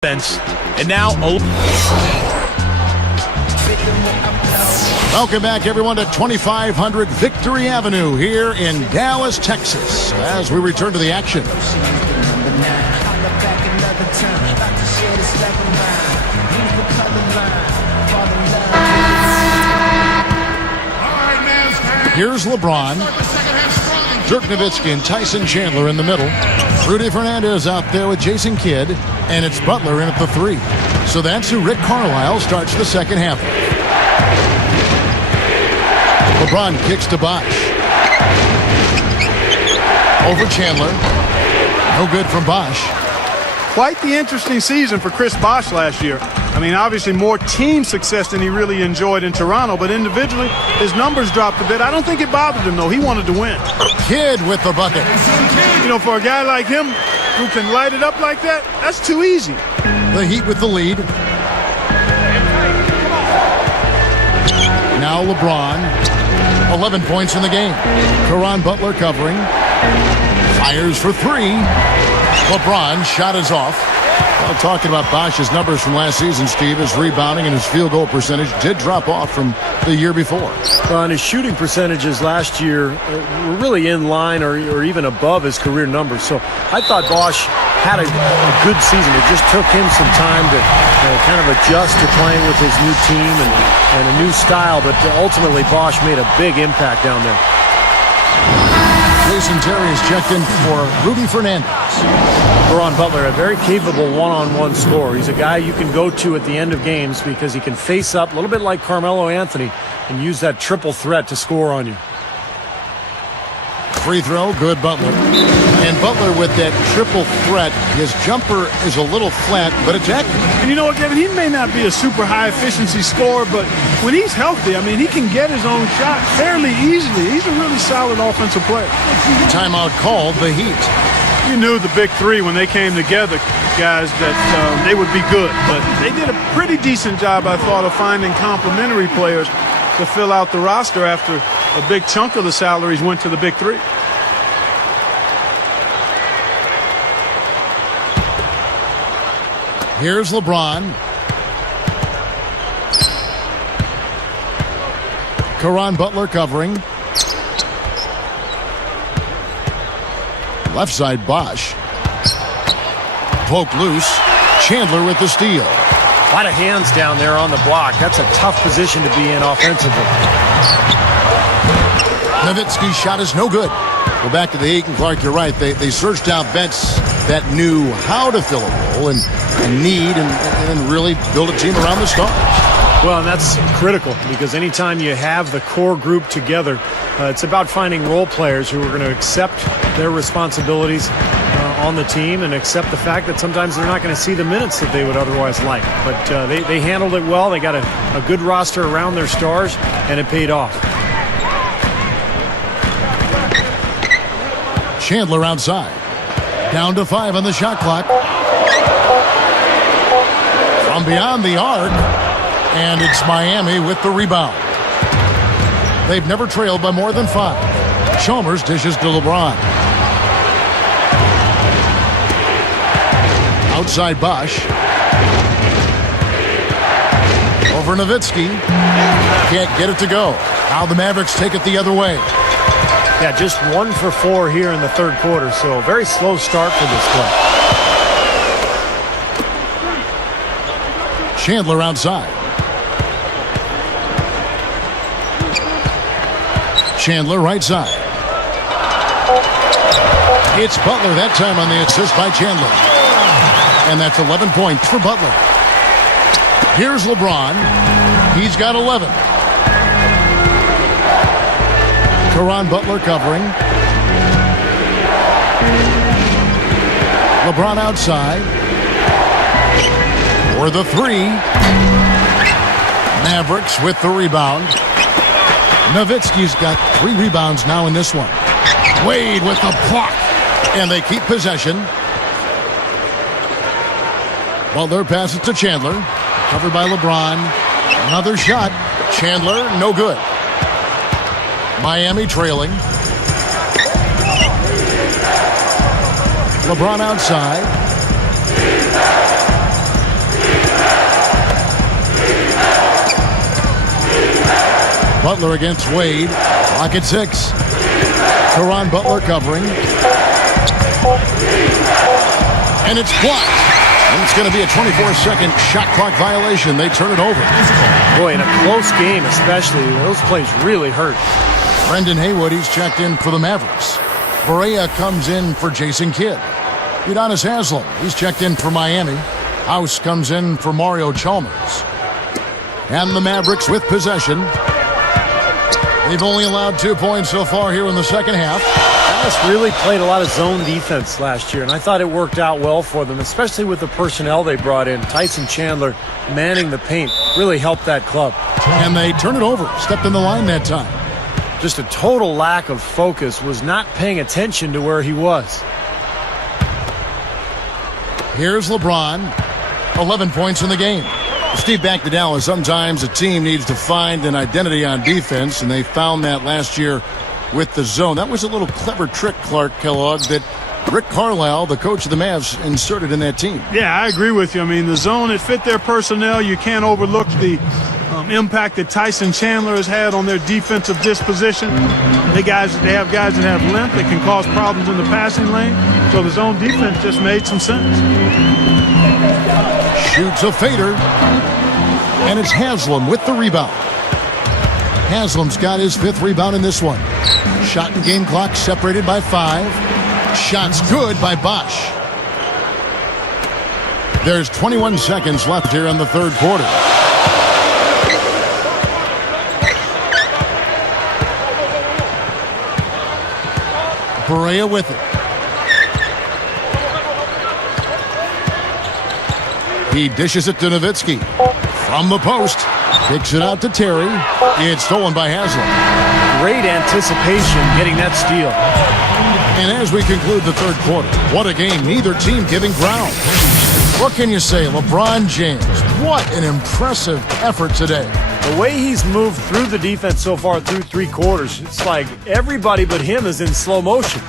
Offense. And now, welcome back, everyone, to 2500 Victory Avenue here in Dallas, Texas, as we return to the action. Here's LeBron, Dirk Nowitzki, and Tyson Chandler in the middle. Rudy Fernandez out there with Jason Kidd, and it's Butler in at the 3. So that's who Rick Carlisle starts the second half. LeBron kicks to Bosh. Over Chandler. No good from Bosh. Quite the interesting season for Chris Bosh last year. I mean, obviously more team success than he really enjoyed in Toronto, but individually, his numbers dropped a bit. I don't think it bothered him, though. He wanted to win. Kidd with the bucket. You know, for a guy like him who can light it up like that, that's too easy. The Heat with the lead. Now LeBron, 11 points in the game. Caron Butler covering. Fires for 3. LeBron shot is off. Well, talking about Bosh's numbers from last season, Steve, his rebounding and his field goal percentage did drop off from the year before. Well, and his shooting percentages last year were really in line or even above his career numbers. So I thought Bosh had a good season. It just took him some time to kind of adjust to playing with his new team and a new style. But ultimately, Bosh made a big impact down there. Jason Terry is checked in for Rudy Fernandez. Caron Butler, a very capable one-on-one scorer. He's a guy you can go to at the end of games because he can face up a little bit like Carmelo Anthony and use that triple threat to score on you. Free throw, good Butler. And Butler with that triple threat, his jumper is a little flat, but it's accurate. And you know what, Kevin? He may not be a super high-efficiency scorer, but when he's healthy, I mean, he can get his own shot fairly easily. He's a really solid offensive player. Timeout called, the Heat. You knew the big three when they came together, guys, that they would be good. But they did a pretty decent job, I thought, of finding complementary players to fill out the roster after a big chunk of the salaries went to the big three. Here's LeBron. Caron Butler covering. Left side, Bosh. Poked loose. Chandler with the steal. A lot of hands down there on the block. That's a tough position to be in offensively. Nowitzki's shot is no good. Go back to the Heat, and Clark, you're right. They searched out vets that knew how to fill a role and need and really build a team around the stars. Well, and that's critical because anytime you have the core group together, it's about finding role players who are going to accept their responsibilities on the team and accept the fact that sometimes they're not going to see the minutes that they would otherwise like. But they handled it well. They got a good roster around their stars, and it paid off. Chandler outside. Down to 5 on the shot clock. From beyond the arc. And it's Miami with the rebound. They've never trailed by more than 5. Chalmers dishes to LeBron. Outside Bosh. Over Nowitzki. Can't get it to go. Now the Mavericks take it the other way. Yeah, just 1 for 4 here in the third quarter, so a very slow start for this play. Chandler outside. Chandler right side. It's Butler that time on the assist by Chandler. And that's 11 points for Butler. Here's LeBron. He's got 11. Caron Butler covering. LeBron outside. For the 3. Mavericks with the rebound. Nowitzki's got 3 rebounds now in this one. Wade with the block. And they keep possession. Butler passes to Chandler. Covered by LeBron. Another shot. Chandler, no good. Miami trailing. LeBron outside. Butler against Wade. Clock at 6. Caron Butler covering. And it's blocked. And it's going to be a 24-second shot clock violation. They turn it over. Boy, in a close game especially, those plays really hurt. Brendan Haywood, he's checked in for the Mavericks. Barea comes in for Jason Kidd. Udonis Haslem, he's checked in for Miami. House comes in for Mario Chalmers. And the Mavericks with possession. They've only allowed 2 points so far here in the second half. Dallas really played a lot of zone defense last year, and I thought it worked out well for them, especially with the personnel they brought in. Tyson Chandler manning the paint really helped that club. And they turn it over. Stepped in the line that time. Just a total lack of focus, was not paying attention to where he was. Here's LeBron. 11 points in the game. Steve, back to Dallas. Sometimes a team needs to find an identity on defense, and they found that last year with the zone. That was a little clever trick, Clark Kellogg, that Rick Carlisle, the coach of the Mavs, inserted in that team. Yeah, I agree with you. I mean, the zone, it fit their personnel. You can't overlook the impact that Tyson Chandler has had on their defensive disposition. They have guys that have length that can cause problems in the passing lane. So the zone defense just made some sense. Shoots a fader. And it's Haslem with the rebound. Haslem's got his 5th rebound in this one. Shot and game clock separated by 5. Shots good by Bosch. There's 21 seconds left here in the third quarter. Barea with it. He dishes it to Nowitzki. From the post. Kicks it out to Terry. It's stolen by Haslem. Great anticipation getting that steal. And as we conclude the third quarter, what a game. Neither team giving ground. What can you say? LeBron James, what an impressive effort today. The way he's moved through the defense so far through 3 quarters, it's like everybody but him is in slow motion.